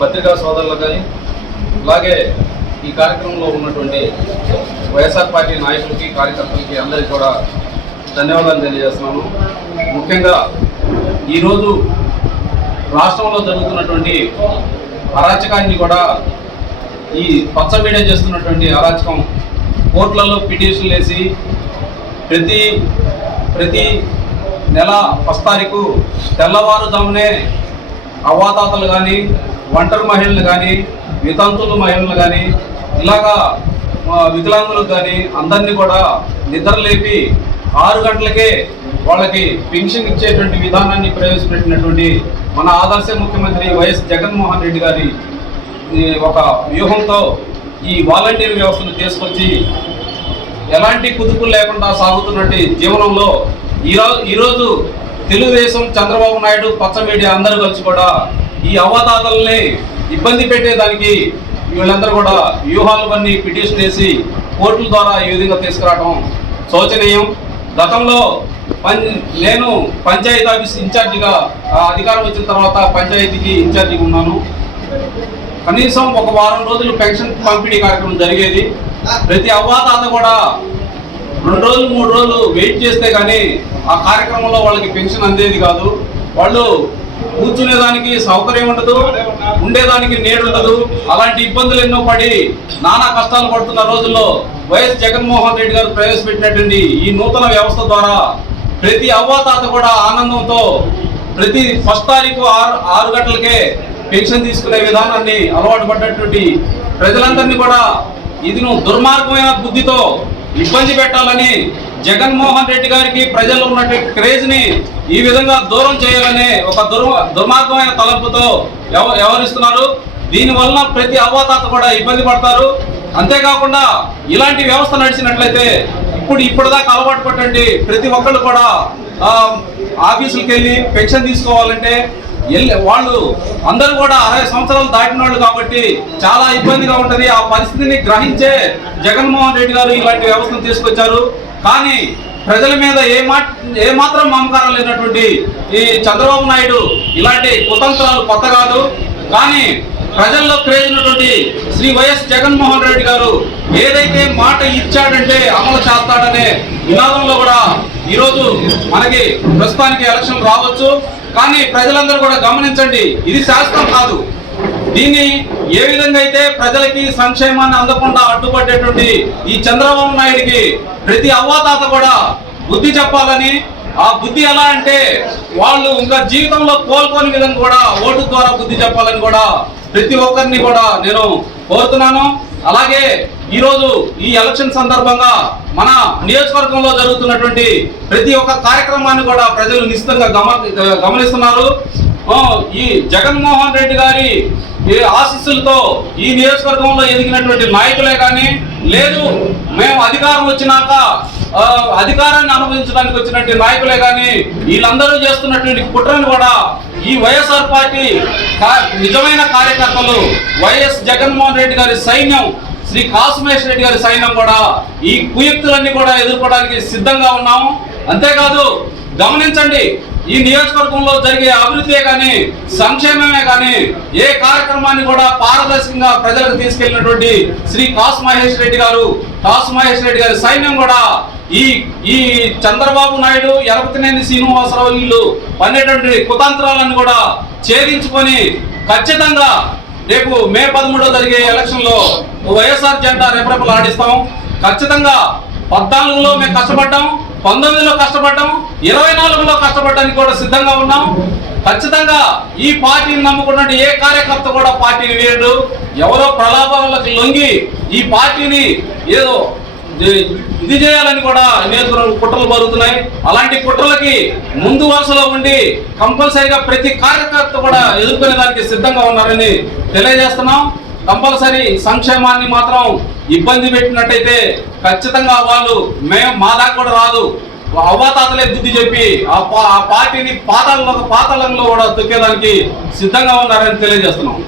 పత్రికా సోదరులకు కానీ అలాగే ఈ కార్యక్రమంలో ఉన్నటువంటి వైఎస్ఆర్ పార్టీ నాయకులకి కార్యకర్తలకి అందరికీ కూడా ధన్యవాదాలు తెలియజేస్తున్నాను. ముఖ్యంగా ఈరోజు రాష్ట్రంలో జరుగుతున్నటువంటి అరాచకాన్ని కూడా ఈ పచ్చ మీడియా చేస్తున్నటువంటి అరాచకం కోర్టులలో పిటిషన్లు వేసి ప్రతి ప్రతి నెల ఫస్ట్ తారీఖు తెల్లవారుజామునే అవ్వాతాతలు కానీ ఒంటరి మహిళలు కానీ వితంతులు మహిళలు కానీ ఇలాగా వికలాంగులకు కానీ అందరినీ కూడా నిద్ర లేపి ఆరు గంటలకే వాళ్ళకి పెన్షన్ ఇచ్చేటువంటి విధానాన్ని ప్రవేశపెట్టినటువంటి మన ఆదర్శ ముఖ్యమంత్రి వైఎస్ జగన్మోహన్ రెడ్డి గారి ఒక వ్యూహంతో ఈ వాలంటీర్ వ్యవస్థను తీసుకొచ్చి ఎలాంటి కుదుపులు లేకుండా సాగుతున్నట్టు జీవనంలో ఈరోజు ఈరోజు తెలుగుదేశం చంద్రబాబు నాయుడు పచ్చ మీడియా అందరూ కలిసి కూడా ఈ అవ్వదాతల్ని ఇబ్బంది పెట్టేదానికి వీళ్ళందరూ కూడా వ్యూహాలు అన్ని పిటిషన్ వేసి కోర్టుల ద్వారా ఈ విధంగా తీసుకురావడం శోచనీయం. గతంలో పం నేను పంచాయతీ ఆఫీస్ ఇన్ఛార్జిగా ఆ, అధికారం వచ్చిన తర్వాత పంచాయతీకి ఇన్ఛార్జిగా ఉన్నాను. కనీసం ఒక వారం రోజులు పెన్షన్ పంపిణీ కార్యక్రమం జరిగేది. ప్రతి అవ్వాతాత కూడా రెండు రోజులు మూడు రోజులు వెయిట్ చేస్తే కానీ ఆ కార్యక్రమంలో వాళ్ళకి పెన్షన్ అందేది కాదు. వాళ్ళు కూర్చునేదానికి సౌకర్యం ఉండదు ఉండేదానికి నీడు ఉండదు. అలాంటి ఇబ్బందులు ఎన్నో పడి నానా కష్టాలు పడుతున్న రోజుల్లో వైఎస్ జగన్మోహన్ రెడ్డి గారు ప్రవేశపెట్టినటువంటి ఈ నూతన వ్యవస్థ ద్వారా ప్రతి అవ్వాతాత కూడా ఆనందంతో ప్రతి ఫస్ట్ తారీఖు ఆరు ఆరు గంటలకే పెన్షన్ తీసుకునే విధానాన్ని అలవాటు పడ్డటువంటి ప్రజలందరినీ కూడా ఇది నువ్వు దుర్మార్గమైన బుద్ధితో ఇబ్బంది పెట్టాలని జగన్మోహన్ రెడ్డి గారికి ప్రజల్లో ఉన్నటువంటి క్రేజ్ని ఈ విధంగా దూరం చేయాలనే ఒక దుర్ దుర్మార్గమైన తలంపుతో ఎవ వ్యవహరిస్తున్నారు. దీనివల్ల ప్రతి అవ్వాతాత కూడా ఇబ్బంది పడతారు. అంతేకాకుండా ఇలాంటి వ్యవస్థ నడిచినట్లయితే ఇప్పుడు ఇప్పటిదాకా అలవాటు పట్టండి ప్రతి ఒక్కళ్ళు కూడా ఆఫీసులకు వెళ్ళి పెన్షన్ తీసుకోవాలంటే వాళ్ళు అందరూ కూడా అరవై సంవత్సరాలు దాటిన వాళ్ళు కాబట్టి చాలా ఇబ్బందిగా ఉంటుంది. ఆ పరిస్థితిని గ్రహించే జగన్మోహన్ రెడ్డి గారు ఇలాంటి వ్యవస్థను తీసుకొచ్చారు. కానీ ప్రజల మీద ఏ మా ఏ మాత్రం మమకారం లేనటువంటి ఈ చంద్రబాబు నాయుడు ఇలాంటి కుతంత్రాలు కొత్త కాదు. కానీ ప్రజల్లో క్రేజ్ శ్రీ వైఎస్ జగన్మోహన్ రెడ్డి గారు ఏదైతే మాట ఇచ్చాడంటే అమలు చేస్తాడనే నినాదంలో కూడా ఈరోజు మనకి ప్రస్తుతానికి ఎలక్షన్ రావచ్చు. కానీ ప్రజలందరూ కూడా గమనించండి ఇది శాస్త్రం కాదు. దీన్ని ఏ విధంగా అయితే ప్రజలకి సంక్షేమాన్ని అందకుండా అడ్డుపడేటువంటి ఈ చంద్రబాబు నాయుడికి ప్రతి అవ్వాతాత కూడా బుద్ధి చెప్పాలని ఆ బుద్ధి ఎలా అంటే వాళ్ళు ఇంకా జీవితంలో కోల్పోని విధంగా కూడా ఓటు ద్వారా బుద్ధి చెప్పాలని కూడా ప్రతి ఒక్కరిని కూడా నేను కోరుతున్నాను. అలాగే ఈరోజు ఈ ఎలక్షన్ సందర్భంగా మన నియోజకవర్గంలో జరుగుతున్నటువంటి ప్రతి ఒక్క కార్యక్రమాన్ని కూడా ప్రజలు నిశ్చితంగా గమ గమనిస్తున్నారు. ఈ జగన్మోహన్ రెడ్డి గారి ఈ ఆశీస్సులతో ఈ నియోజకవర్గంలో ఎదిగినటువంటి నాయకులే కానీ లేదు మేము అధికారం వచ్చినాక అధికారాన్ని అనుభవించడానికి వచ్చినటువంటి నాయకులే కానీ వీళ్ళందరూ చేస్తున్నటువంటి కుట్రను కూడా ఈ వైఎస్ఆర్ పార్టీ కా- నిజమైన కార్యకర్తలు వైఎస్ జగన్మోహన్ రెడ్డి గారి సైన్యం శ్రీ కాసుమేష్ రెడ్డి గారి సైన్యం కూడా ఈ కుయుక్తులన్నీ కూడా ఎదుర్కోవడానికి సిద్ధంగా ఉన్నాము. అంతేకాదు గమనించండి ఈ నియోజకవర్గంలో జరిగే అభివృద్ధి కానీ సంక్షేమమే కానీ ఏ కార్యక్రమాన్ని కూడా పారదర్శకంగా ప్రజలకు తీసుకెళ్ళినటువంటి శ్రీ కాసు మహేష్ రెడ్డి గారు కాసు మహేష్ రెడ్డి గారి సైన్యం కూడా ఈ ఈ చంద్రబాబు నాయుడు ఎరపతినేని శ్రీనివాసరావు వీళ్ళు పన్నెటువంటి కుతంత్రాలను కూడా ఛేదించుకొని ఖచ్చితంగా రేపు మే పదమూడో జరిగే ఎలక్షన్లో వైఎస్ఆర్ జెండా రెపరెపలు ఆడిస్తాం ఖచ్చితంగా పద్నాలుగులో మేము కష్టపడ్డాం. పంతొమ్మిదిలో కష్టపడ్డాము ఇరవై నాలుగులో కష్టపడడానికి కూడా సిద్ధంగా ఉన్నాం ఖచ్చితంగా ఈ పార్టీని నమ్ముకున్నట్టు ఏ కార్యకర్త కూడా పార్టీని వేయడు ఎవరో ప్రలాభాలకు లొంగి ఈ పార్టీని ఏదో ఇది- చేయాలని కూడా నియోజకవర్గం కుట్రలు జరుగుతున్నాయి అలాంటి కుట్రలకి ముందు వరుసలో ఉండి కంపల్సరీగా ప్రతి కార్యకర్త కూడా ఎదుర్కొనే దానికి సిద్ధంగా ఉన్నారని తెలియజేస్తున్నాం. కంపల్సరీ సంక్షేమాన్ని మాత్రం ఇబ్బంది పెట్టినట్టయితే ఖచ్చితంగా వాళ్ళు మేము మా దాకా కూడా రాదు. అవ్వాతాతలే బుద్ధి చెప్పి ఆ పా- ఆ పార్టీని పాతాళంలో పాతాళంలో కూడా తొక్కేదానికి సిద్ధంగా ఉన్నారని తెలియజేస్తున్నాం.